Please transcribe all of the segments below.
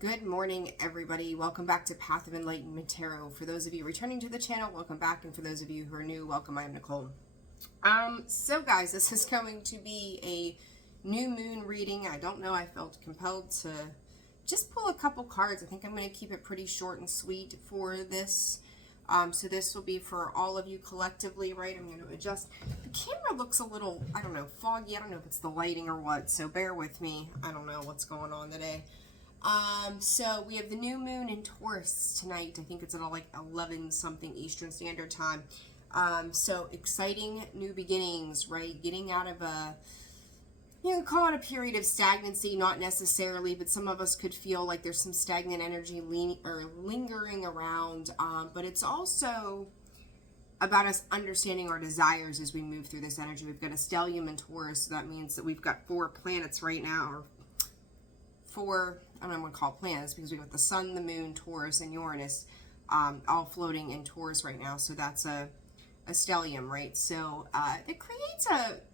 Good morning, everybody. Welcome back to Path of Enlightenment Tarot. For those of you returning to the channel, welcome back. And for those of you who are new, welcome. I am Nicole. So guys, this is going to be a new moon reading. I don't know. I felt compelled to just pull a couple cards. I think I'm going to keep it pretty short and sweet for this. So this will be for all of you collectively, right? I'm going to adjust. The camera looks a little, I don't know, foggy. I don't know if it's the lighting or what. So bear with me. I don't know what's going on today. So we have the new moon in Taurus tonight. I think it's at like 11 something Eastern Standard Time. So exciting new beginnings, right? Getting out of a, call it a period of stagnancy, not necessarily, but some of us could feel like there's some stagnant energy lingering around. But it's also about us understanding our desires as we move through this energy. We've got a stellium in Taurus, so that means that we've got 4 planets right now, or 4, I don't know what to call planets, because we've got the sun, the moon, Taurus, and Uranus, all floating in Taurus right now. So that's a stellium, right? So it creates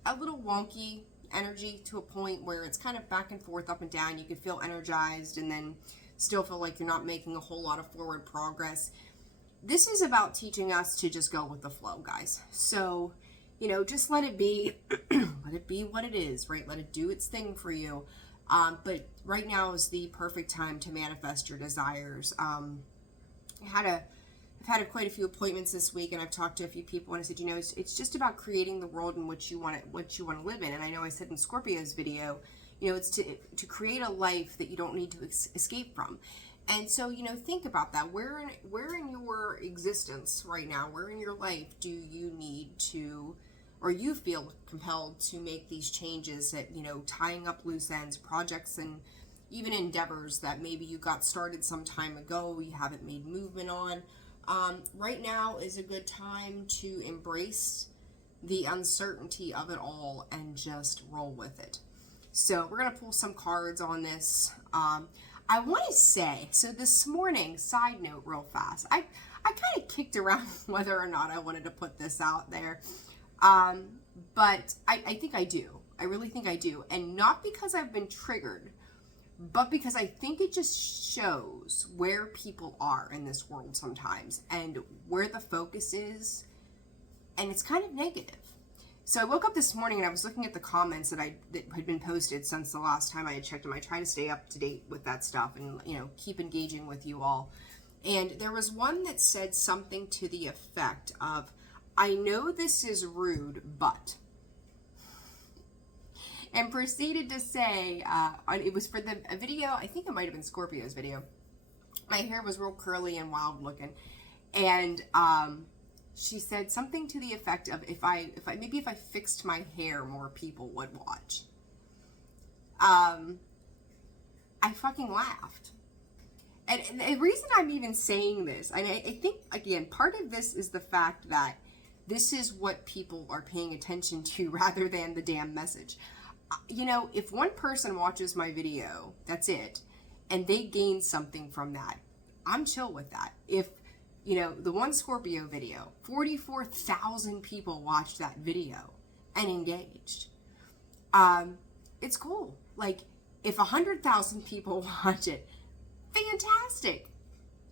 a little wonky energy to a point where it's kind of back and forth, up and down. You could feel energized and then still feel like you're not making a whole lot of forward progress. This is about teaching us to just go with the flow, guys. So, just let it be, let it be what it is, right? Let it do its thing for you. But right now is the perfect time to manifest your desires. I've had quite a few appointments this week, and I've talked to a few people, and I said, it's just about creating the world in which you want to live in. And I know I said in Scorpio's video, it's to create a life that you don't need to escape from. And so, think about that. Where in your existence right now, where in your life do you need to, or you feel compelled to make these changes that, tying up loose ends, projects, and even endeavors that maybe you got started some time ago, you haven't made movement on. Right now is a good time to embrace the uncertainty of it all and just roll with it. So we're going to pull some cards on this. I want to say, so this morning, side note real fast, I kind of kicked around whether or not I wanted to put this out there. But I think I do. I really think I do. And not because I've been triggered, but because I think it just shows where people are in this world sometimes and where the focus is. And it's kind of negative. So I woke up this morning and I was looking at the comments that had been posted since the last time I had checked them. I try to stay up to date with that stuff and, keep engaging with you all. And there was one that said something to the effect of, I know this is rude, but, and proceeded to say, it was for a video, I think it might have been Scorpio's video. My hair was real curly and wild looking. And she said something to the effect of, if I fixed my hair, more people would watch. I fucking laughed. And the reason I'm even saying this, and I think, again, part of this is the fact that this is what people are paying attention to rather than the damn message. If one person watches my video, that's it, and they gain something from that, I'm chill with that. If, the one Scorpio video, 44,000 people watched that video and engaged. It's cool. Like, if 100,000 people watch it, fantastic.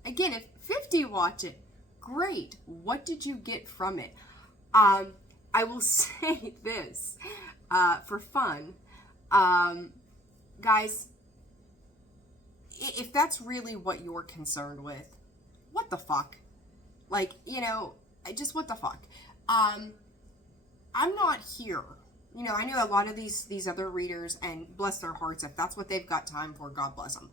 Again, if 50 watch it, great. What did you get from it? I will say this, for fun, guys, if that's really what you're concerned with, what the fuck? Like, just what the fuck? I'm not here. I know a lot of these other readers, and bless their hearts, if that's what they've got time for, God bless them.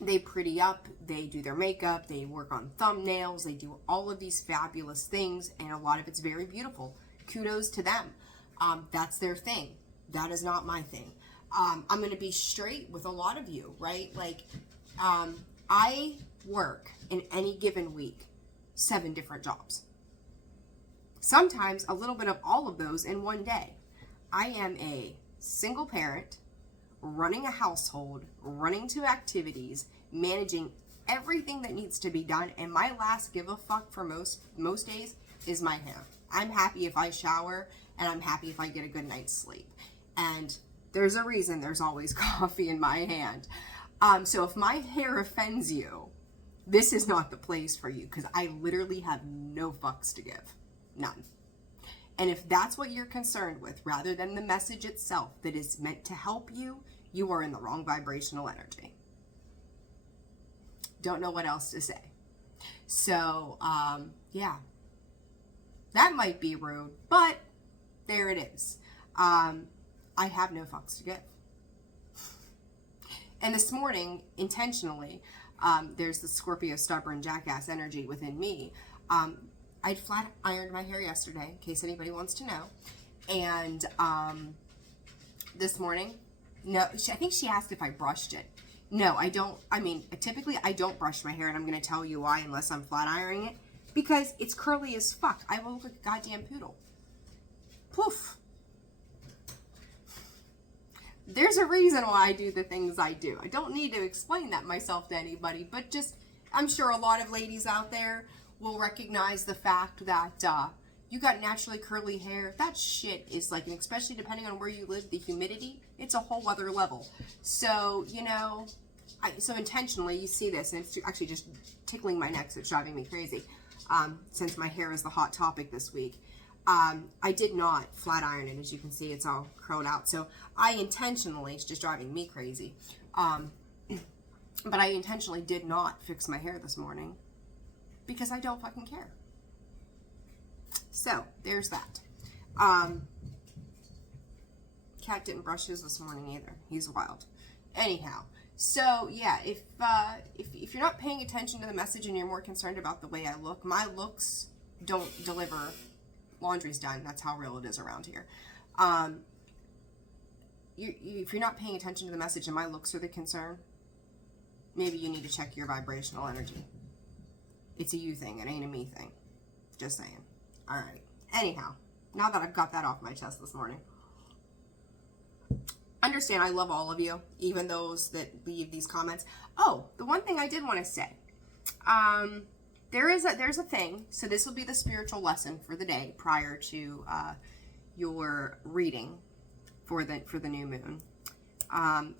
They pretty up, they do their makeup, they work on thumbnails, they do all of these fabulous things, and a lot of it's very beautiful. Kudos to them. That's their thing. That is not my thing. I'm going to be straight with a lot of you, right? Like, I work in any given week 7 different jobs. Sometimes a little bit of all of those in one day. I am a single parent, running a household, running 2 activities, managing everything that needs to be done, and my last give a fuck for most days is my hair. I'm happy if I shower, and I'm happy if I get a good night's sleep. And there's a reason there's always coffee in my hand. So if my hair offends you, this is not the place for you, because I literally have no fucks to give. None. And if that's what you're concerned with, rather than the message itself that is meant to help you, you are in the wrong vibrational energy. Don't know what else to say. So, yeah. That might be rude, but there it is. I have no fucks to give. And this morning, intentionally, there's the Scorpio stubborn jackass energy within me. I'd flat ironed my hair yesterday, in case anybody wants to know. And this morning, no, I think she asked if I brushed it. No, I don't. I mean, typically I don't brush my hair, and I'm going to tell you why unless I'm flat ironing it. Because it's curly as fuck. I look like a goddamn poodle. Poof. There's a reason why I do the things I do. I don't need to explain that myself to anybody, but just, I'm sure a lot of ladies out there will recognize the fact that you got naturally curly hair. That shit is like, and especially depending on where you live, the humidity, it's a whole other level. So, you know, so intentionally, you see this, and it's actually just tickling my neck, so it's driving me crazy, since my hair is the hot topic this week. I did not flat iron it. As you can see, it's all curled out. So I intentionally, it's just driving me crazy. But I intentionally did not fix my hair this morning because I don't fucking care. So there's that. Cat didn't brush his this morning either. He's wild. Anyhow, so yeah, if you're not paying attention to the message and you're more concerned about the way I look, my looks don't deliver. Laundry's done. That's how real it is around here. If you're not paying attention to the message and my looks are the concern, maybe you need to check your vibrational energy. It's a you thing. It ain't a me thing. Just saying. All right. Anyhow, now that I've got that off my chest this morning, understand I love all of you, even those that leave these comments. Oh, the one thing I did want to say, there's a thing. So this will be the spiritual lesson for the day prior to your reading for the new moon. I'm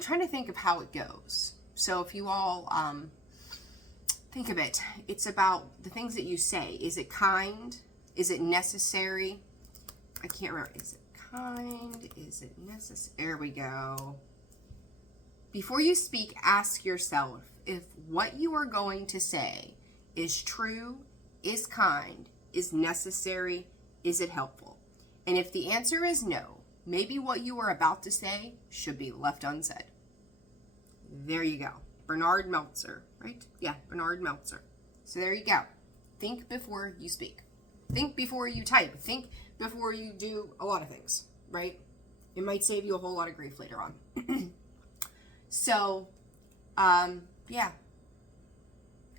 trying to think of how it goes. So if you all think of it, it's about the things that you say. Is it kind? Is it necessary? I can't remember. Is it kind? Is it necessary? There we go. Before you speak, ask yourself if what you are going to say is true, is kind, is necessary, is it helpful? And if the answer is no, maybe what you are about to say should be left unsaid. There you go. Bernard Meltzer, right? Yeah, Bernard Meltzer. So there you go. Think before you speak. Think before you type. Think before you do a lot of things, right? It might save you a whole lot of grief later on. So, yeah.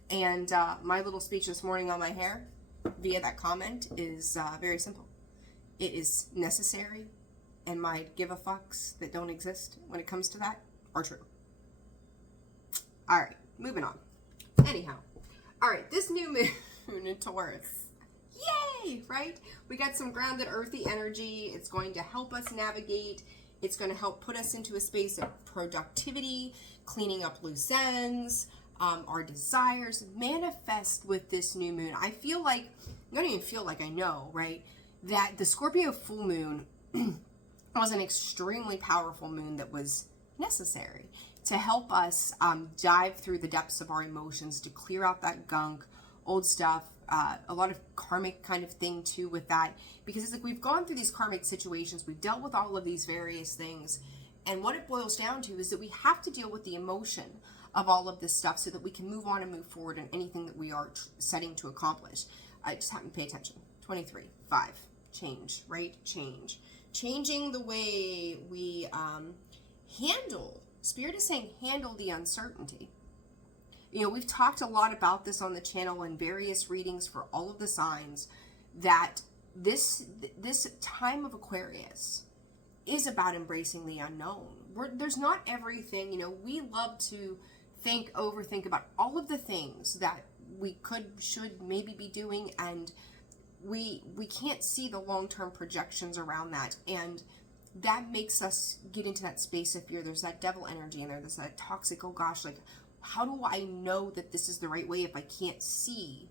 And my little speech this morning on my hair via that comment is very simple. It is necessary, and my give a fucks that don't exist when it comes to that are true. All right, moving on. Anyhow, all right, this new moon in Taurus. Yay, right? We got some grounded earthy energy. It's going to help us navigate. It's going to help put us into a space of productivity, cleaning up loose ends, our desires manifest with this new moon. I feel like, I don't even feel like I know, right? That the Scorpio full moon was an extremely powerful moon that was necessary to help us dive through the depths of our emotions, to clear out that gunk, old stuff, a lot of karmic kind of thing too with that, because it's like we've gone through these karmic situations, we've dealt with all of these various things, and what it boils down to is that we have to deal with the emotion of all of this stuff so that we can move on and move forward in anything that we are setting to accomplish. I just happen to pay attention. 23, 5, change, right? Change. Changing the way we handle, Spirit is saying handle the uncertainty. You know, we've talked a lot about this on the channel in various readings for all of the signs, that this time of Aquarius is about embracing the unknown. There's not everything, you know, we love to overthink about all of the things that we should maybe be doing, and we can't see the long-term projections around that. And that makes us get into that space of fear. There's that devil energy in there. There's that toxic, oh gosh, like, how do I know that this is the right way if I can't see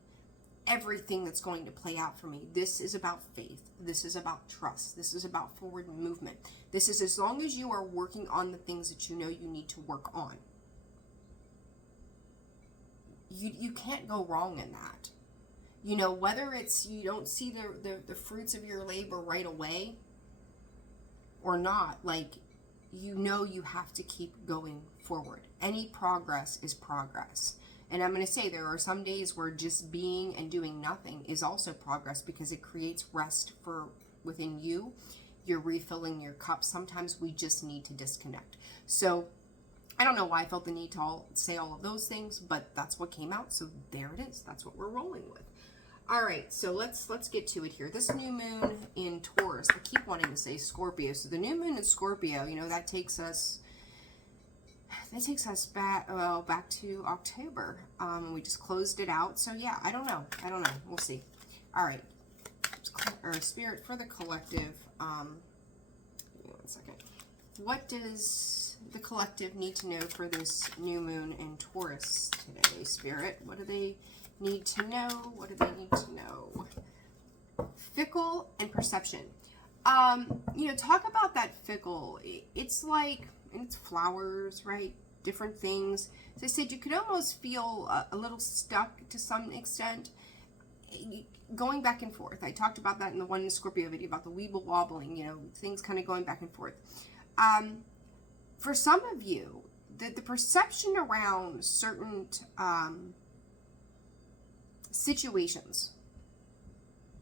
everything that's going to play out for me? This is about faith. This is about trust. This is about forward movement. This is as long as you are working on the things that you know you need to work on. You can't go wrong in that. You know, whether it's you don't see the fruits of your labor right away or not, like, you know you have to keep going forward. Any progress is progress. And I'm going to say there are some days where just being and doing nothing is also progress, because it creates rest for within you. You're refilling your cup. Sometimes we just need to disconnect. So I don't know why I felt the need to say all of those things, but that's what came out. So there it is. That's what we're rolling with. All right, so let's get to it here. This new moon in Taurus, I keep wanting to say Scorpio. So the new moon in Scorpio, you know, that takes us back to October. We just closed it out. So yeah, I don't know. We'll see. All right, or Spirit for the collective. Give me 1 second. What does the collective need to know for this new moon in Taurus today, Spirit? What do they need to know? What do they need to know? Fickle and perception. You know, talk about that fickle. It's like, it's flowers, right? Different things. As I said, you could almost feel a little stuck to some extent, going back and forth. I talked about that in the one in the Scorpio video about the weeble wobbling, you know, things kind of going back and forth. For some of you, the perception around certain situations,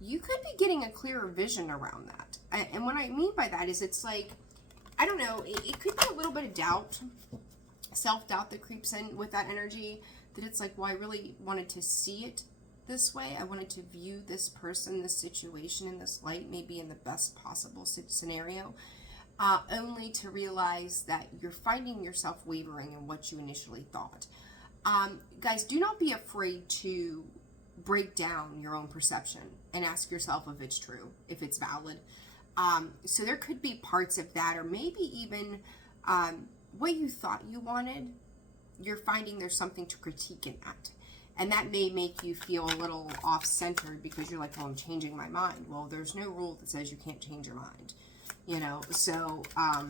you could be getting a clearer vision around that. And what I mean by that is, it's like, I don't know, it could be a little bit of doubt, self-doubt that creeps in with that energy, that it's like, well, I really wanted to see it this way. I wanted to view this person, this situation in this light, maybe in the best possible scenario, only to realize that you're finding yourself wavering in what you initially thought. Guys, do not be afraid to break down your own perception and ask yourself if it's true, if it's valid. So there could be parts of that, or maybe even what you thought you wanted, you're finding there's something to critique in that. And that may make you feel a little off-centered, because you're like, well, I'm changing my mind. Well, there's no rule that says you can't change your mind, you know? So, I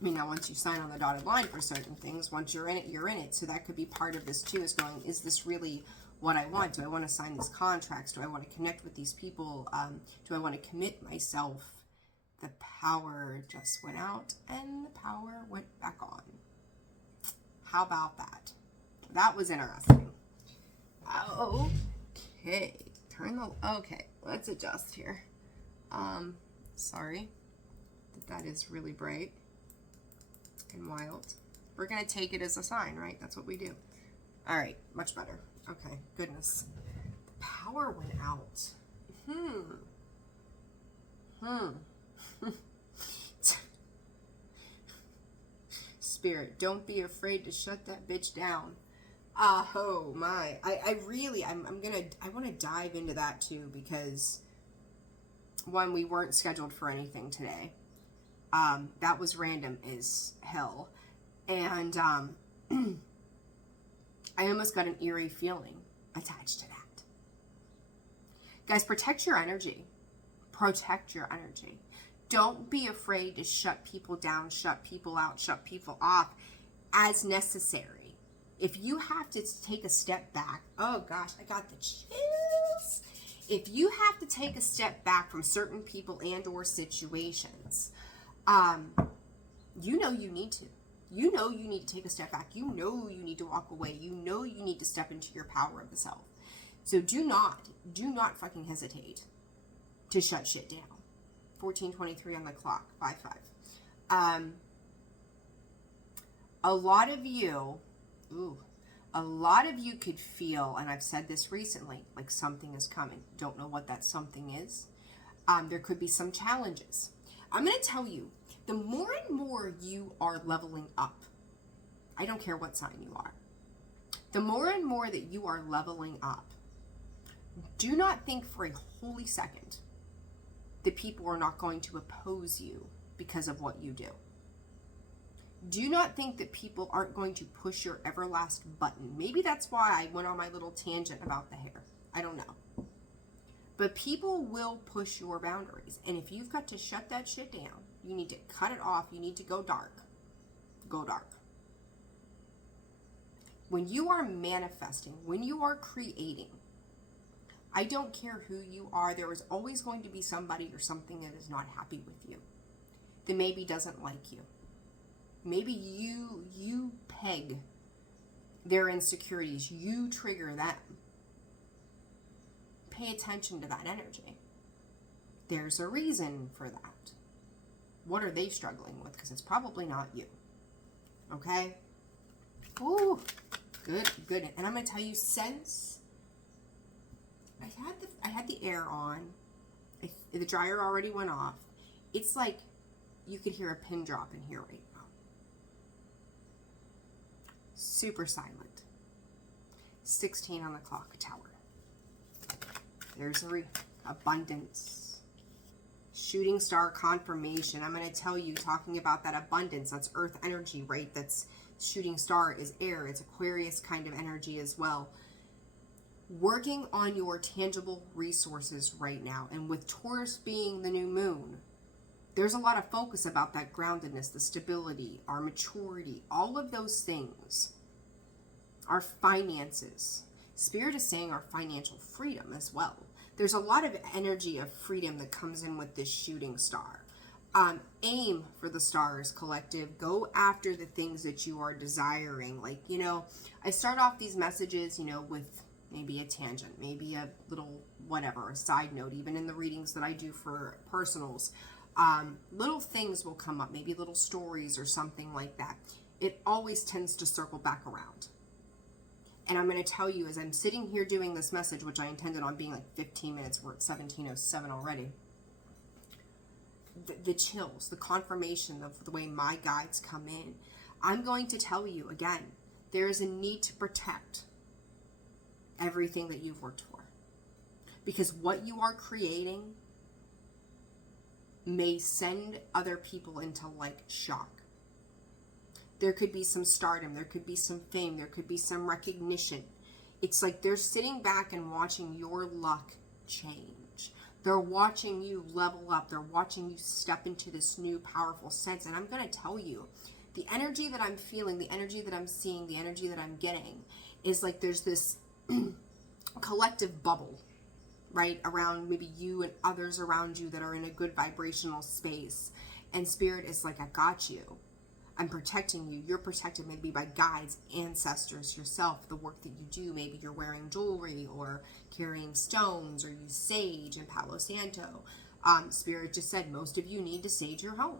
mean, now once you sign on the dotted line for certain things, once you're in it, you're in it. So that could be part of this too, is going, is this really what I want? Do I want to sign these contracts? Do I want to connect with these people? Do I want to commit myself? The power just went out and the power went back on. How about that? That was interesting. Okay. Okay, let's adjust here. Sorry that is really bright and wild. We're going to take it as a sign, right? That's what we do. All right, much better. Okay, goodness. The power went out. Spirit, don't be afraid to shut that bitch down. Oh my. I want to dive into that too, because one, we weren't scheduled for anything today. That was random as hell. And I almost got an eerie feeling attached to that. Guys, protect your energy. Protect your energy. Don't be afraid to shut people down, shut people out, shut people off as necessary. If you have to take a step back, oh gosh, I got the chills. If you have to take a step back from certain people and or situations, you know you need to. You know you need to take a step back. You know you need to walk away. You know you need to step into your power of the self. So do not fucking hesitate to shut shit down. 14:23 on the clock, 5-5. A lot of you could feel, and I've said this recently, like something is coming. Don't know what that something is. There could be some challenges. I'm going to tell you, the more and more you are leveling up, I don't care what sign you are, the more and more that you are leveling up, do not think for a holy second that people are not going to oppose you because of what you do. Do not think that people aren't going to push your everlast button. Maybe that's why I went on my little tangent about the hair. I don't know. But people will push your boundaries. And if you've got to shut that shit down, you need to cut it off. You need to go dark. Go dark. When you are manifesting, when you are creating, I don't care who you are, there is always going to be somebody or something that is not happy with you, that maybe doesn't like you. Maybe you peg their insecurities, you trigger them. Pay attention to that energy. There's a reason for that. What are they struggling with? Because it's probably not you. Okay? Ooh, good. And I'm going to tell you, since I had the air on, the dryer already went off, it's like you could hear a pin drop in here right now. Super silent. 16 on the clock tower. There's abundance. Shooting star confirmation. I'm going to tell you, talking about that abundance, that's earth energy, right? That's shooting star is air. It's Aquarius kind of energy as well. Working on your tangible resources right now. And with Taurus being the new moon, there's a lot of focus about that groundedness, the stability, our maturity, all of those things. Our finances. Spirit is saying our financial freedom as well. There's a lot of energy of freedom that comes in with this shooting star. Aim for the stars, collective. Go after the things that you are desiring. Like, you know, I start off these messages, you know, with maybe a tangent, maybe a little whatever, a side note, even in the readings that I do for personals. Little things will come up, maybe little stories or something like that. It always tends to circle back around. And I'm going to tell you, as I'm sitting here doing this message, which I intended on being like 15 minutes, we're at 17:07 already. The chills, the confirmation of the way my guides come in. I'm going to tell you again, there is a need to protect everything that you've worked for. Because what you are creating may send other people into like shock. There could be some stardom, there could be some fame, there could be some recognition. It's like they're sitting back and watching your luck change. They're watching you level up. They're watching you step into this new powerful sense. And I'm going to tell you, the energy that I'm feeling, the energy that I'm seeing, the energy that I'm getting is like there's this collective bubble, right, around maybe you and others around you that are in a good vibrational space. And Spirit is like, I got you. I'm protecting you. You're protected maybe by guides, ancestors, yourself, the work that you do. Maybe you're wearing jewelry or carrying stones or use sage and Palo Santo. Spirit just said most of you need to sage your home.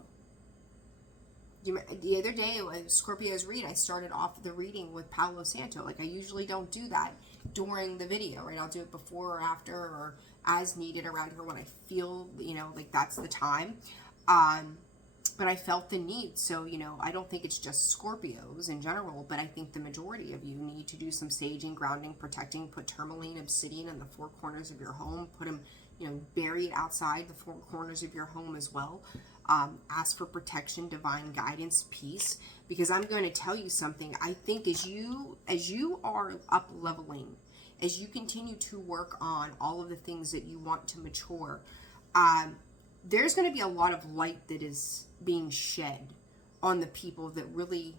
The other day, Scorpio's read, I started off the reading with Palo Santo. Like I usually don't do that during the video, right? I'll do it before or after or as needed around here when I feel, you know, like that's the time. But I felt the need. So, you know, I don't think it's just Scorpios in general, but I think the majority of you need to do some saging, grounding, protecting, put tourmaline, obsidian in the four corners of your home, put them, you know, buried outside the four corners of your home as well. Ask for protection, divine guidance, peace, because I'm going to tell you something. I think as you are up leveling, as you continue to work on all of the things that you want to mature, there's going to be a lot of light that is being shed on the people that really,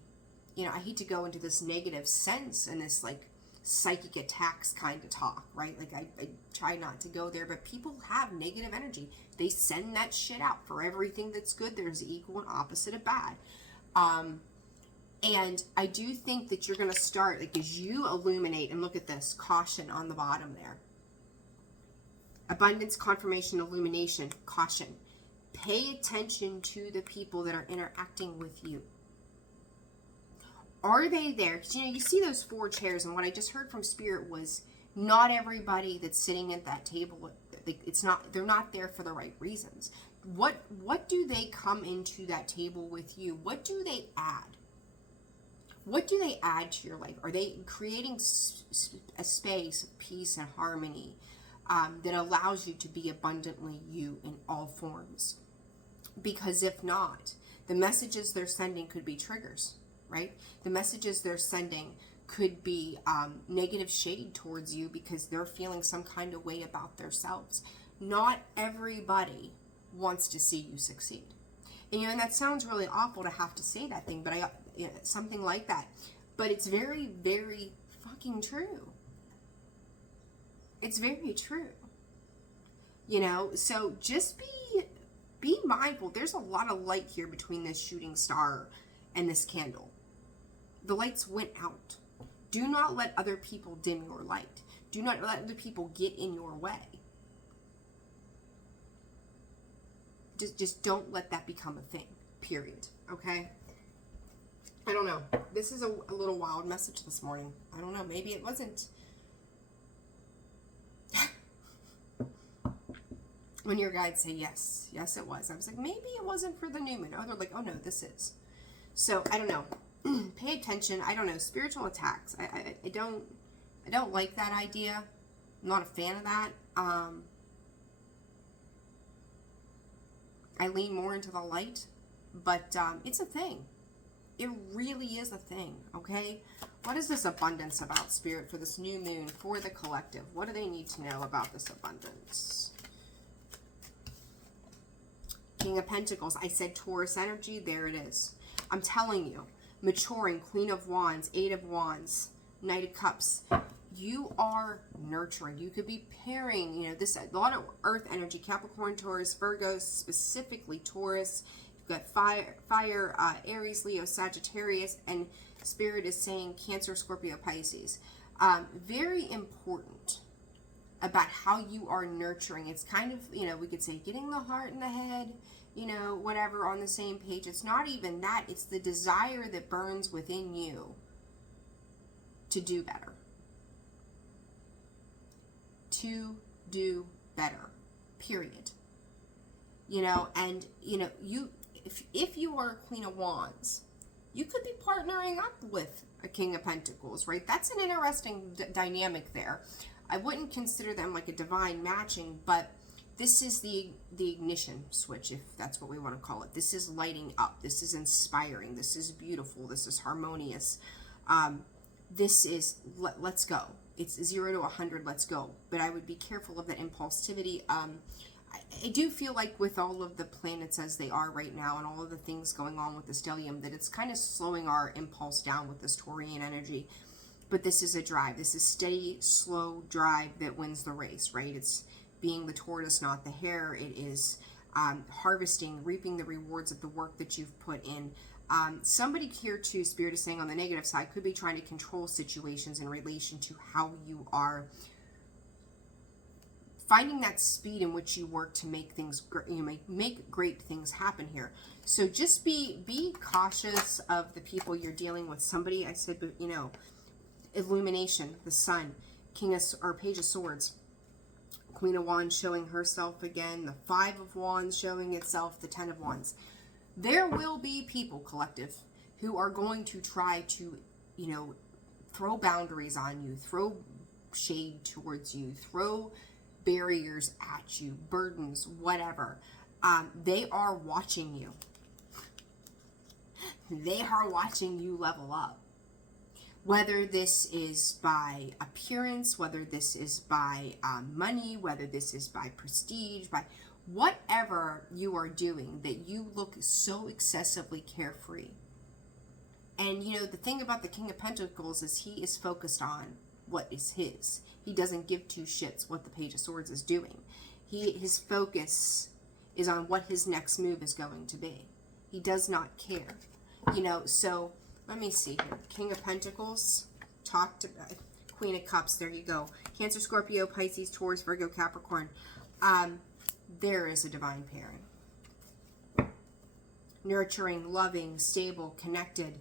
you know, I hate to go into this negative sense and this like psychic attacks kind of talk, right? Like I try not to go there, but people have negative energy. They send that shit out. For everything that's good, there's equal and opposite of bad. And I do think that you're going to start, like as you illuminate, and look at this, caution on the bottom there. Abundance, confirmation, illumination, caution. Pay attention to the people that are interacting with you. Are they there? Because, you know, you see those four chairs, and what I just heard from Spirit was not everybody that's sitting at that table, they're not there for the right reasons. What do they come into that table with you? What do they add? What do they add to your life? Are they creating a space of peace and harmony that allows you to be abundantly you in all forms? Because if not, the messages they're sending could be triggers, right? The messages they're sending could be negative shade towards you because they're feeling some kind of way about themselves. Not everybody wants to see you succeed. And, and that sounds really awful to have to say that thing, but something like that. But it's very, very fucking true. It's very true. So just be mindful. There's a lot of light here between this shooting star and this candle. The lights went out. Do not let other people dim your light. Do not let other people get in your way. Just don't let that become a thing, period, okay? I don't know. This is a little wild message this morning. I don't know. Maybe it wasn't. When your guides say yes, yes it was. I was like, maybe it wasn't for the new moon. Oh, they're like, oh no, this is. So, I don't know. Pay attention. I don't know. Spiritual attacks. I don't like that idea. I'm not a fan of that. I lean more into the light, but it's a thing. It really is a thing, okay? What is this abundance about, Spirit, for this new moon, for the collective? What do they need to know about this abundance? King of Pentacles. I said Taurus energy. There it is. I'm telling you. Maturing. Queen of Wands. Eight of Wands. Knight of Cups. You are nurturing. You could be pairing, this a lot of earth energy. Capricorn, Taurus, Virgo, specifically Taurus. You've got fire, Aries, Leo, Sagittarius, and Spirit is saying Cancer, Scorpio, Pisces. Very important about how you are nurturing. It's kind of, we could say getting the heart and the head, whatever, on the same page. It's not even that. It's the desire that burns within you to do better. To do better, period. And if you are a Queen of Wands, you could be partnering up with a King of Pentacles, right? That's an interesting dynamic there. I wouldn't consider them like a divine matching, but this is the ignition switch, if that's what we want to call it. This is lighting up. This is inspiring. This is beautiful. This is harmonious. This is, let's go. It's 0 to 100, let's go. But I would be careful of that impulsivity. I do feel like with all of the planets as they are right now and all of the things going on with the stellium, that it's kind of slowing our impulse down with this Taurian energy. But this is a drive. This is steady, slow drive that wins the race, right? It's being the tortoise, not the hare. It is harvesting, reaping the rewards of the work that you've put in. Somebody here too, Spirit is saying on the negative side, could be trying to control situations in relation to how you are finding that speed in which you work to make things, make great things happen here. So just be cautious of the people you're dealing with. Somebody, I said, illumination, the sun, Page of Swords, Queen of Wands showing herself again, the Five of Wands showing itself, the Ten of Wands. There will be people, collective, who are going to try to, throw boundaries on you, throw shade towards you, throw barriers at you, burdens, whatever. They are watching you. They are watching you level up. Whether this is by appearance, whether this is by money, whether this is by prestige, by whatever you are doing, that you look so excessively carefree. And the thing about the King of Pentacles is he is focused on what is his. He doesn't give two shits what the Page of Swords is doing. His focus is on what his next move is going to be. He does not care. So let me see here. King of Pentacles, Queen of Cups, there you go. Cancer, Scorpio, Pisces, Taurus, Virgo, Capricorn. There is a divine pairing. Nurturing, loving, stable, connected.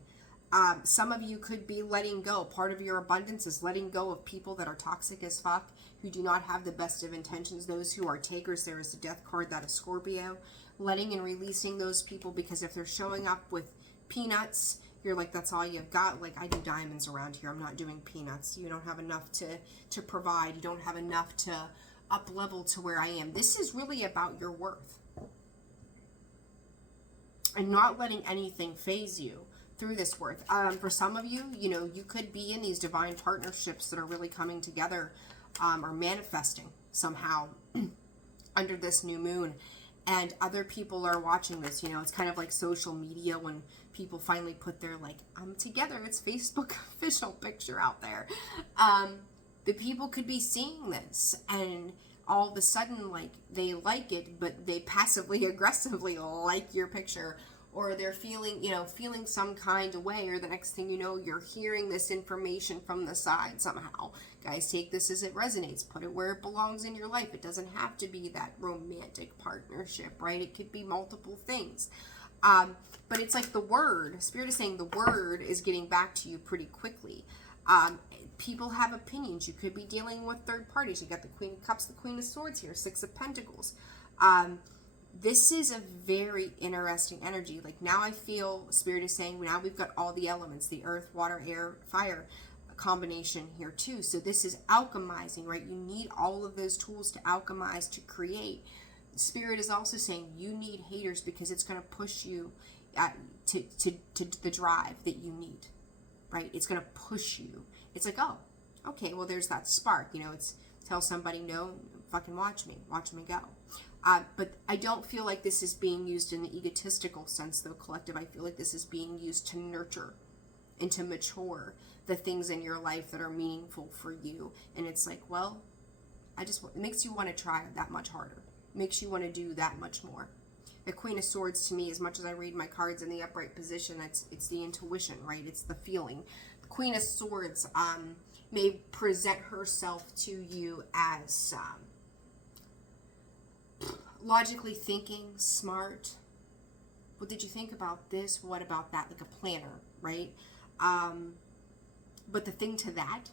Some of you could be letting go. Part of your abundance is letting go of people that are toxic as fuck, who do not have the best of intentions. Those who are takers, there is the Death card, that is Scorpio. Letting and releasing those people, because if they're showing up with peanuts, you're like, that's all you've got. Like, I do diamonds around here. I'm not doing peanuts. You don't have enough to provide. You don't have enough to up level to where I am. This is really about your worth. and not letting anything phase you through this work. For some of you, you know, you could be in these divine partnerships that are really coming together, or manifesting somehow under this new moon. And other people are watching this. You know, it's kind of like social media when people finally put their, like, I'm together, it's Facebook official picture out there. The people could be seeing this, and all of a sudden, like, they like it, but they passively aggressively like your picture, or they're feeling, you know, feeling some kind of way, or the next thing you know, you're hearing this information from the side somehow. Guys, take this as it resonates. Put it where it belongs in your life. It doesn't have to be that romantic partnership, right? It could be multiple things. But it's like the word, Spirit is saying the word is getting back to you pretty quickly. People have opinions. You could be dealing with third parties. You got the Queen of Cups, the Queen of Swords here, Six of Pentacles. This is a very interesting energy. Like, now I feel Spirit is saying, now we've got all the elements, the earth, water, air, fire combination here too. So this is alchemizing, right? You need all of those tools to alchemize, to create. Spirit is also saying you need haters, because it's going to push you to the drive that you need, right? It's going to push you. It's like, oh, okay, well, there's that spark. You know, it's tell somebody, no, fucking watch me go. But I don't feel like this is being used in the egotistical sense, though, collective. I feel like this is being used to nurture and to mature the things in your life that are meaningful for you. And it's like, well, it makes you want to try that much harder. It makes you want to do that much more. The Queen of Swords, to me, as much as I read my cards in the upright position, it's the intuition, right? It's the feeling. The Queen of Swords may present herself to you as logically thinking, smart. What did you think about this? What about that? Like a planner, right? But the thing to that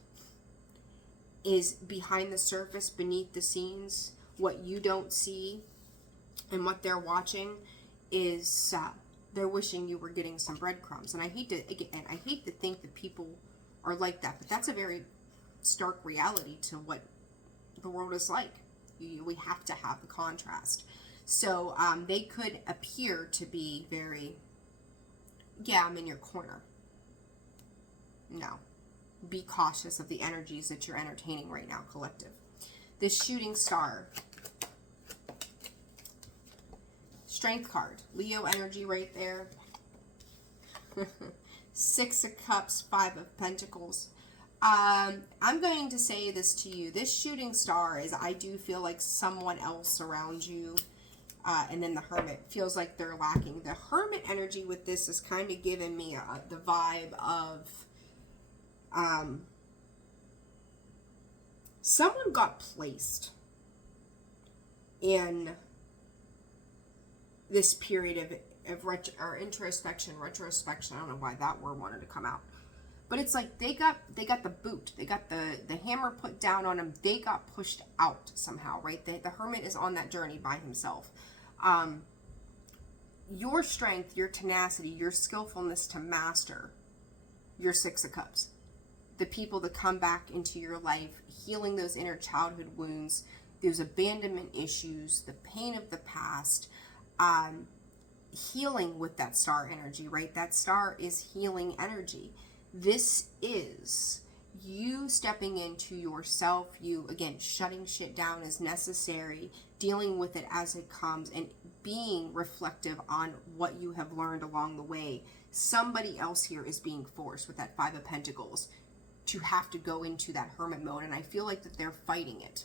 is behind the surface, beneath the scenes, what you don't see and what they're watching is they're wishing you were getting some breadcrumbs. And I hate to think that people are like that, but that's a very stark reality to what the world is like. We have to have the contrast. So they could appear to be very, yeah, I'm in your corner. No. Be cautious of the energies that you're entertaining right now, collective. This shooting star. Strength card. Leo energy right there. Six of Cups, Five of Pentacles. I'm going to say this to you. This shooting star is, I do feel like someone else around you. And then the Hermit feels like they're lacking. The Hermit energy with this is kind of giving me the vibe of someone got placed in this period of retrospection. I don't know why that word wanted to come out. But it's like they got the boot. They got the hammer put down on them. They got pushed out somehow, right? The Hermit is on that journey by himself. Your strength, your tenacity, your skillfulness to master your Six of Cups. The people that come back into your life, healing those inner childhood wounds, those abandonment issues, the pain of the past, healing with that star energy, right? That star is healing energy. This is you stepping into yourself, you, again, shutting shit down as necessary, dealing with it as it comes, and being reflective on what you have learned along the way. Somebody else here is being forced with that Five of Pentacles to have to go into that hermit mode, and I feel like that they're fighting it.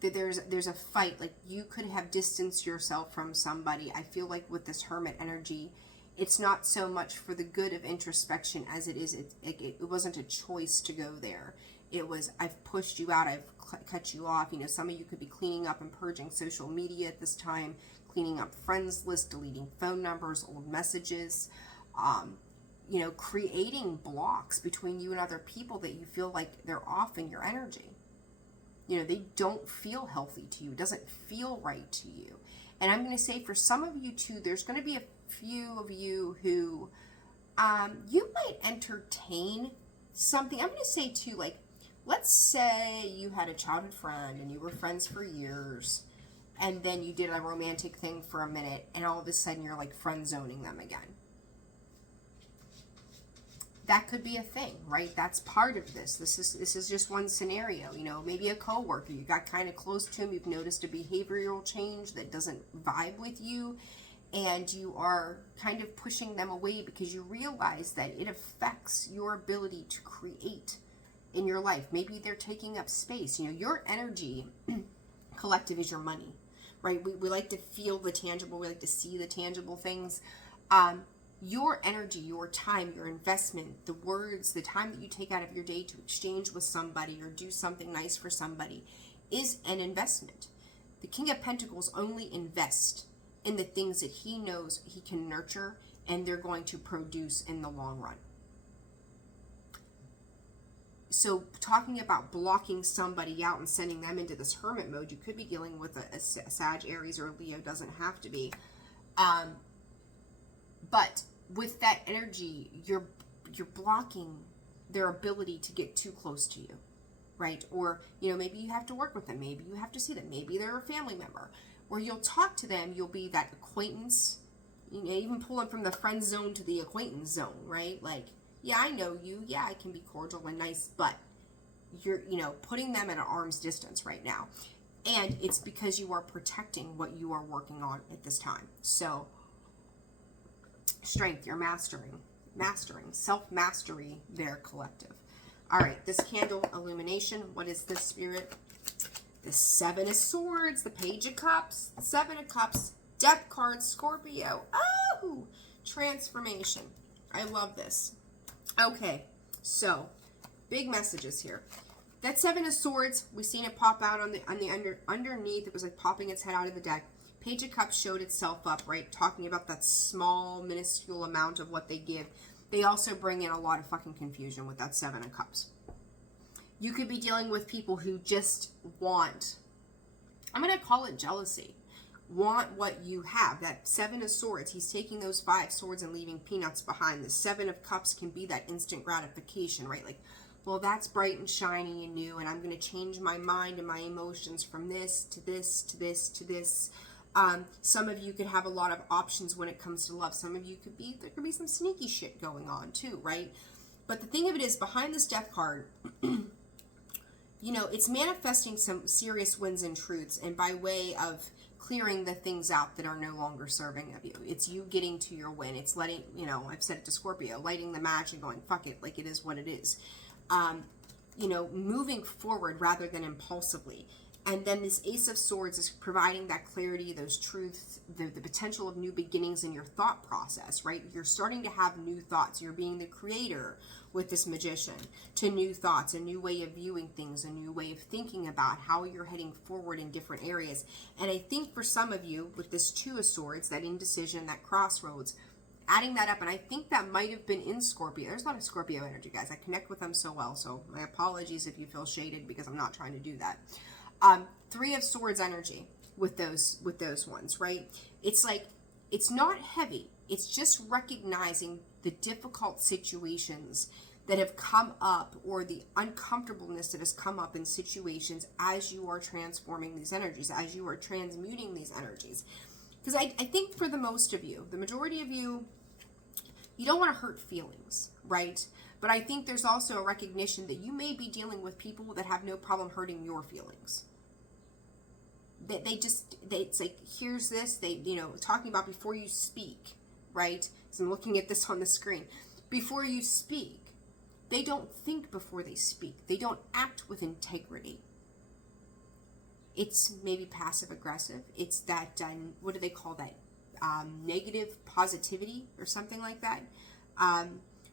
That there's a fight. Like, you could have distanced yourself from somebody. I feel like with this Hermit energy, it's not so much for the good of introspection as it is, it wasn't a choice to go there. It was, I've pushed you out, I've cut you off. You know, some of you could be cleaning up and purging social media at this time, cleaning up friends list, deleting phone numbers, old messages, you know, creating blocks between you and other people that you feel like they're off in your energy. You know, they don't feel healthy to you. It doesn't feel right to you. And I'm going to say for some of you too, there's going to be a few of you who you might entertain something. I'm going to say too, like, let's say you had a childhood friend and you were friends for years, and then you did a romantic thing for a minute, and all of a sudden you're like friend zoning them again. That could be a thing, right? That's part of this. This is just one scenario. You know, maybe a coworker, you got kind of close to him, you've noticed a behavioral change that doesn't vibe with you, and you are kind of pushing them away because you realize that it affects your ability to create in your life. Maybe they're taking up space. You know, your energy collective is your money, right? We like to feel the tangible, we like to see the tangible things. Your energy, your time, your investment, the words, the time that you take out of your day to exchange with somebody or do something nice for somebody is an investment. The King of Pentacles only invests in the things that he knows he can nurture and they're going to produce in the long run. So talking about blocking somebody out and sending them into this hermit mode, you could be dealing with a Sag, Aries, or Leo, doesn't have to be. But with that energy, you're blocking their ability to get too close to you, right? Or, you know, maybe you have to work with them. Maybe you have to see them. Maybe they're a family member. Where you'll talk to them, you'll be that acquaintance. You know, even pull them from the friend zone to the acquaintance zone, right? Like, yeah, I know you. Yeah, I can be cordial and nice, but you're, you know, putting them at an arm's distance right now. And it's because you are protecting what you are working on at this time. So, strength, you're mastering, self-mastery there, collective. All right, this candle illumination, what is this, Spirit? The Seven of Swords, the Page of Cups, Seven of Cups, Death card, Scorpio. Oh, transformation. I love this. Okay, so big messages here. That Seven of Swords, we seen it pop out on the underneath. It was like popping its head out of the deck. Page of Cups showed itself up, right? Talking about that small, minuscule amount of what they give. They also bring in a lot of fucking confusion with that Seven of Cups. You could be dealing with people who just want, I'm going to call it jealousy, want what you have. That Seven of Swords, he's taking those 5 swords and leaving peanuts behind. The Seven of Cups can be that instant gratification, right? Like, well, that's bright and shiny and new, and I'm going to change my mind and my emotions from this to this to this to this. Some of you could have a lot of options when it comes to love. Some of you could be, there could be some sneaky shit going on too, right? But the thing of it is, behind this Death card, you know, it's manifesting some serious wins and truths, and by way of clearing the things out that are no longer serving of you. It's you getting to your win. It's letting, you know, I've said it to Scorpio, lighting the match and going, fuck it, like it is what it is. You know, moving forward rather than impulsively. And then this Ace of Swords is providing that clarity, those truths, the potential of new beginnings in your thought process, right? You're starting to have new thoughts. You're being the creator with this Magician to new thoughts, a new way of viewing things, a new way of thinking about how you're heading forward in different areas. And I think for some of you, with this Two of Swords, that indecision, that crossroads, adding that up, and I think that might have been in Scorpio. There's a lot of Scorpio energy, guys. I connect with them so well, so my apologies if you feel shaded because I'm not trying to do that. Three of Swords energy with those ones, right? It's like, it's not heavy. It's just recognizing the difficult situations that have come up, or the uncomfortableness that has come up in situations as you are transforming these energies, as you are transmuting these energies. Because I think for the most of you, the majority of you, you don't want to hurt feelings, right? But I think there's also a recognition that you may be dealing with people that have no problem hurting your feelings. It's like, here's this, you know, talking about before you speak, right? So I'm looking at this on the screen. Before you speak, they don't think before they speak. They don't act with integrity. It's maybe passive aggressive. It's that, what do they call that? Negative positivity or something like that.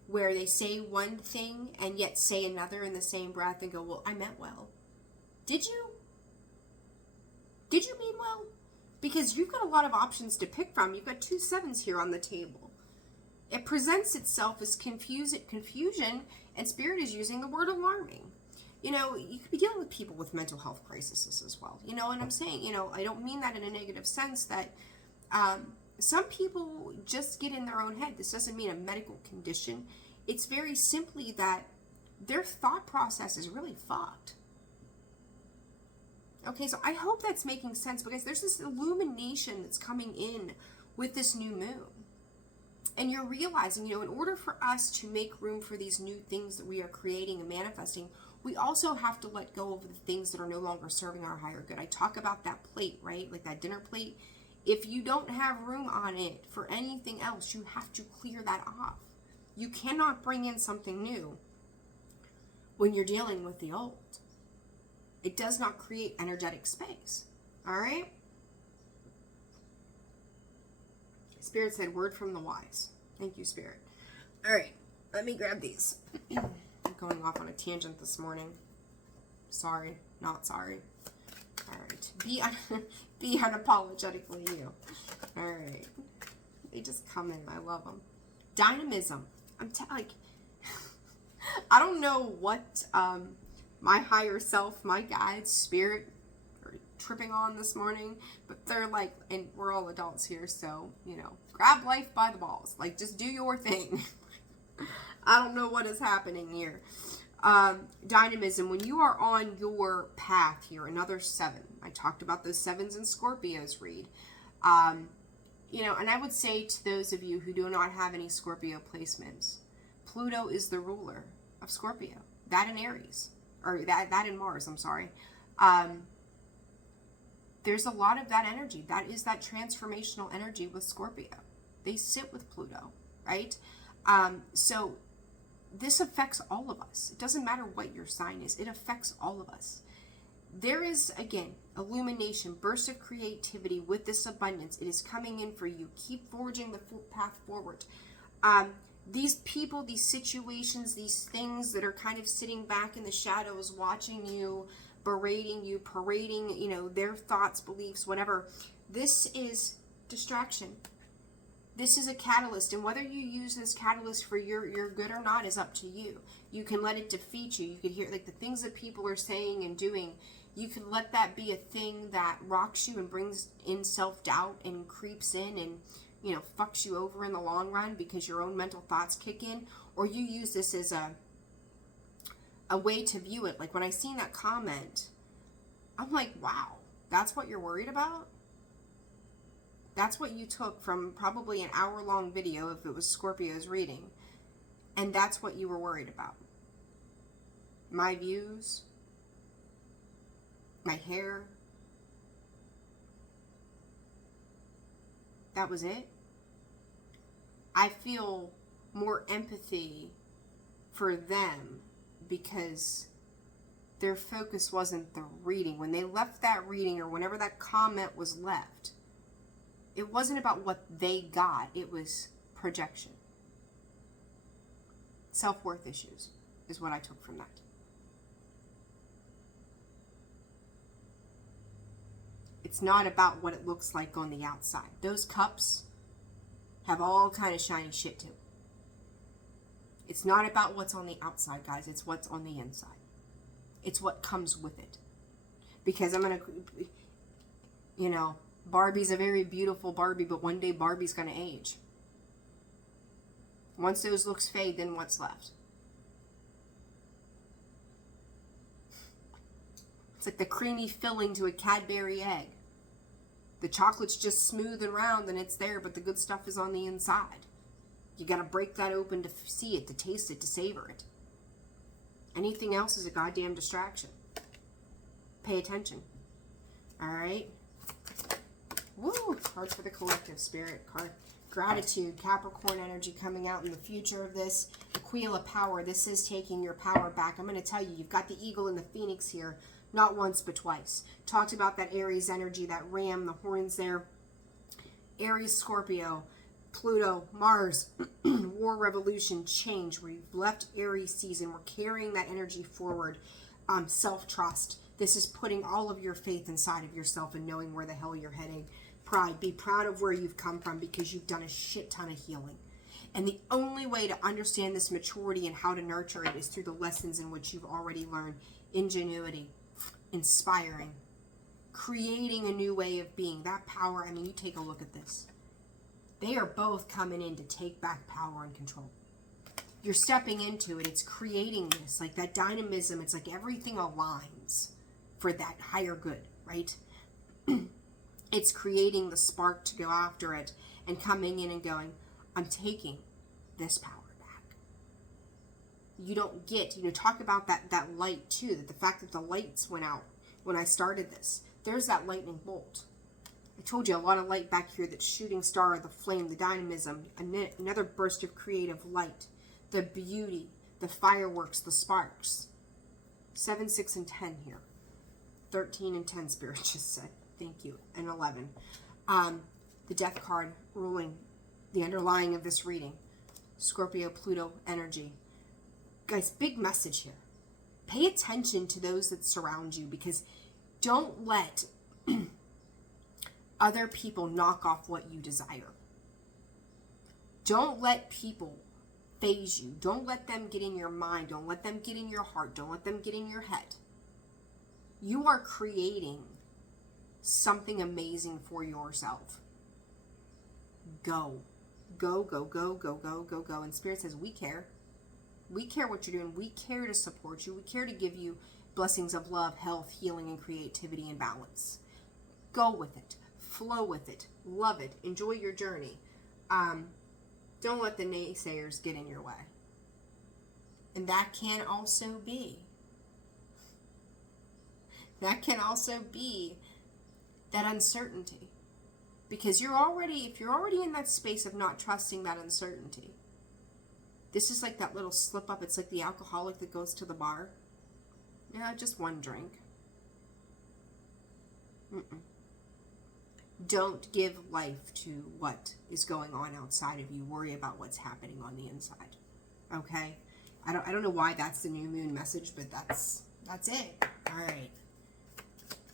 Where they say one thing and yet say another in the same breath and go, well, I meant well. Did you? Did you mean well? Because you've got a lot of options to pick from. You've got 2 sevens here on the table. It presents itself as confusion, and Spirit is using the word alarming. You know, you could be dealing with people with mental health crises as well. You know, and I'm saying, you know, I don't mean that in a negative sense, that some people just get in their own head. This doesn't mean a medical condition. It's very simply that their thought process is really fucked. Okay, so I hope that's making sense, because there's this illumination that's coming in with this new moon. And you're realizing, in order for us to make room for these new things that we are creating and manifesting, we also have to let go of the things that are no longer serving our higher good. I talk about that plate, right? Like that dinner plate. If you don't have room on it for anything else, you have to clear that off. You cannot bring in something new when you're dealing with the old. It does not create energetic space. All right? Spirit said, word from the wise. Thank you, Spirit. All right, let me grab these. I'm going off on a tangent this morning. Sorry, not sorry. All right, be unapologetically you. All right, they just come in. I love them. Dynamism. I don't know what my higher self, my guides, spirit, are tripping on this morning, but they're like, and we're all adults here, so, grab life by the balls. Like, just do your thing. I don't know what is happening here. Dynamism. When you are on your path here, another 7. I talked about those 7s in Scorpio's read. And I would say to those of you who do not have any Scorpio placements, Pluto is the ruler of Scorpio. That in Aries. Or that in Mars, I'm sorry. There's a lot of that energy. That is that transformational energy with Scorpio. They sit with Pluto, right? So this affects all of us. It doesn't matter what your sign is. It affects all of us. There is, again, illumination, burst of creativity with this abundance. It is coming in for you. Keep forging the path forward. These people, these situations, these things that are kind of sitting back in the shadows, watching you, berating you, parading, their thoughts, beliefs, whatever. This is distraction. This is a catalyst, and whether you use this catalyst for your good or not is up to you. You can let it defeat you. You can hear, like, the things that people are saying and doing. You can let that be a thing that rocks you and brings in self-doubt and creeps in and, fucks you over in the long run because your own mental thoughts kick in. Or you use this as a way to view it. Like, when I seen that comment, I'm like, wow, that's what you're worried about? That's what you took from probably an hour-long video if it was Scorpio's reading. And that's what you were worried about. My views, my hair. That was it. I feel more empathy for them because their focus wasn't the reading. When they left that reading, or whenever that comment was left, it wasn't about what they got. It was projection. Self-worth issues is what I took from that. It's not about what it looks like on the outside. Those cups have all kind of shiny shit to it. It's not about what's on the outside, guys. It's what's on the inside. It's what comes with it. Because I'm going to, Barbie's a very beautiful Barbie, but one day Barbie's going to age. Once those looks fade, then what's left? It's like the creamy filling to a Cadbury egg. The chocolate's just smooth and round and it's there, but the good stuff is on the inside. You got to break that open to see it, to taste it, to savor it. Anything else is a goddamn distraction. Pay attention. All right? Woo! Card for the collective, Spirit. Card. Gratitude. Capricorn energy coming out in the future of this. The Wheel of Power. This is taking your power back. I'm going to tell you, you've got the eagle and the phoenix here. Not once, but twice. Talked about that Aries energy, that ram, the horns there. Aries, Scorpio, Pluto, Mars, war, revolution, change. We've left Aries season. We're carrying that energy forward. Self-trust. This is putting all of your faith inside of yourself and knowing where the hell you're heading. Pride. Be proud of where you've come from because you've done a shit ton of healing. And the only way to understand this maturity and how to nurture it is through the lessons in which you've already learned. Ingenuity. Inspiring, creating a new way of being. That power, I mean, you take a look at this. They are both coming in to take back power and control. You're stepping into it. It's creating this, like that dynamism. It's like everything aligns for that higher good. right? It's creating the spark to go after it and coming in and going, I'm taking this power back. You don't get, talk about that light too, that the fact that the lights went out when I started this. There's that lightning bolt. I told you a lot of light back here, that shooting star, the flame, the dynamism, another burst of creative light, the beauty, the fireworks, the sparks. 7, 6, and 10 here. 13 and 10, Spirit just said. Thank you. And 11. The death card ruling the underlying of this reading. Scorpio, Pluto energy. Guys, big message here. Pay attention to those that surround you, because don't let other people knock off what you desire. Don't let people phase you. Don't let them get in your mind. Don't let them get in your heart. Don't let them get in your head. You are creating something amazing for yourself. Go. Go, go, go, go, go, go, go. And Spirit says, we care. We care what you're doing. We care to support you. We care to give you blessings of love, health, healing, and creativity and balance. Go with it. Flow with it. Love it. Enjoy your journey. Don't let the naysayers get in your way. And that can also be that uncertainty. Because if you're already in that space of not trusting that uncertainty, this is like that little slip up. It's like the alcoholic that goes to the bar. Yeah, just one drink. Don't give life to what is going on outside of you. Worry about what's happening on the inside. Okay? I don't know why that's the new moon message, but that's it. All right.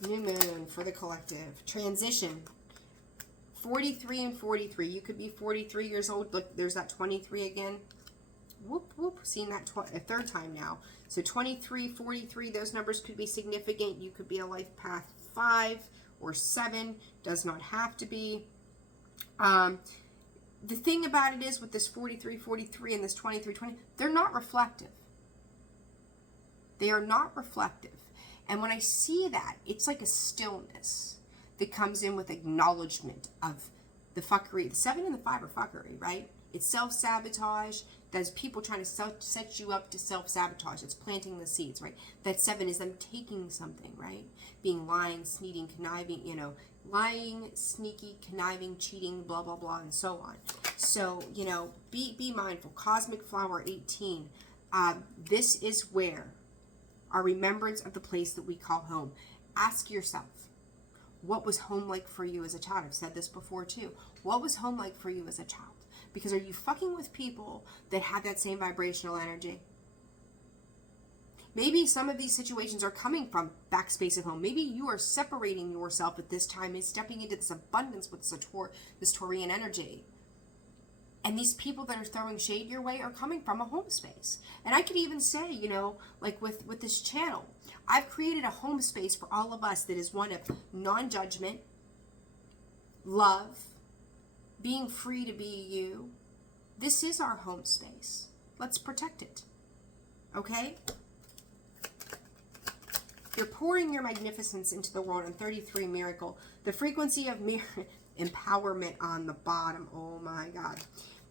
New moon for the collective. Transition. 43 and 43. You could be 43 years old. Look, there's that 23 again. Whoop, whoop. Seeing that a third time now. So 23, 43, those numbers could be significant. You could be a life path 5 or 7. Does not have to be. The thing about it is with this 43, 43 and this 23, 20, they're not reflective. They are not reflective. And when I see that, it's like a stillness that comes in with acknowledgement of the fuckery. The 7 and the 5 are fuckery, right? It's self-sabotage. There's people trying to set you up to self-sabotage. It's planting the seeds, right? That 7 is them taking something, right? Being lying, sneaking, conniving, lying, sneaky, conniving, cheating, blah, blah, blah, and so on. So, be mindful. Cosmic Flower 18. This is where our remembrance of the place that we call home. Ask yourself, what was home like for you as a child? I've said this before too. What was home like for you as a child? Because are you fucking with people that have that same vibrational energy? Maybe some of these situations are coming from backspace at home. Maybe you are separating yourself at this time and stepping into this abundance with this Taurian energy. And these people that are throwing shade your way are coming from a home space. And I could even say, like with this channel, I've created a home space for all of us that is one of non-judgment, love, being free to be you. This is our home space. Let's protect it. Okay? You're pouring your magnificence into the world in 33 miracle. The frequency of empowerment on the bottom. Oh my God.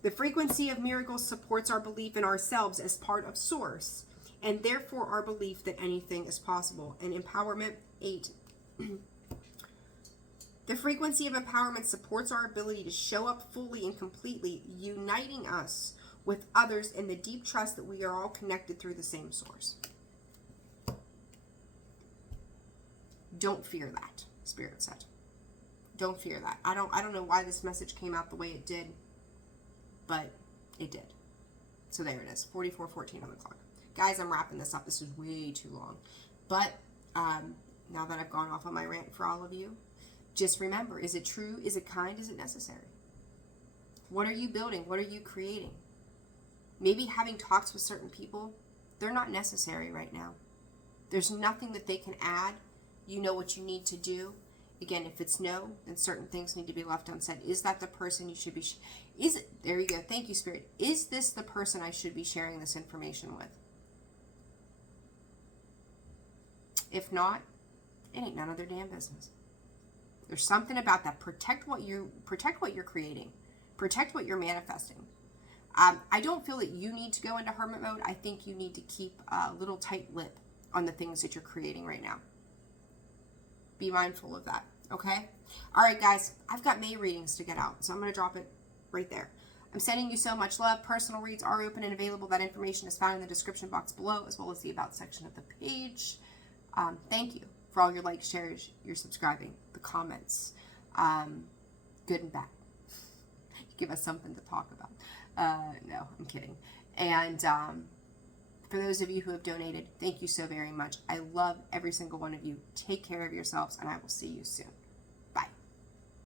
The frequency of miracles supports our belief in ourselves as part of source, and therefore our belief that anything is possible. And empowerment 8. The frequency of empowerment supports our ability to show up fully and completely, uniting us with others in the deep trust that we are all connected through the same source. Don't fear that, Spirit said. Don't fear that. I don't know why this message came out the way it did, but it did. So there it is, 44:14 on the clock. Guys, I'm wrapping this up. This is way too long. But now that I've gone off on my rant for all of you, just remember, is it true? Is it kind? Is it necessary? What are you building? What are you creating? Maybe having talks with certain people, they're not necessary right now. There's nothing that they can add. You know what you need to do. Again, if it's no, then certain things need to be left unsaid. Is that the person you should be... There you go. Thank you, Spirit. Is this the person I should be sharing this information with? If not, it ain't none of their damn business. There's something about that. Protect what you're creating. Protect what you're manifesting. I don't feel that you need to go into hermit mode. I think you need to keep a little tight lip on the things that you're creating right now. Be mindful of that, okay? All right, guys, I've got May readings to get out, so I'm going to drop it right there. I'm sending you so much love. Personal reads are open and available. That information is found in the description box below, as well as the About section of the page. Thank you for all your likes, shares, your subscribing, the comments, good and bad. Give us something to talk about. No, I'm kidding. And for those of you who have donated, thank you so very much. I love every single one of you. Take care of yourselves, and I will see you soon.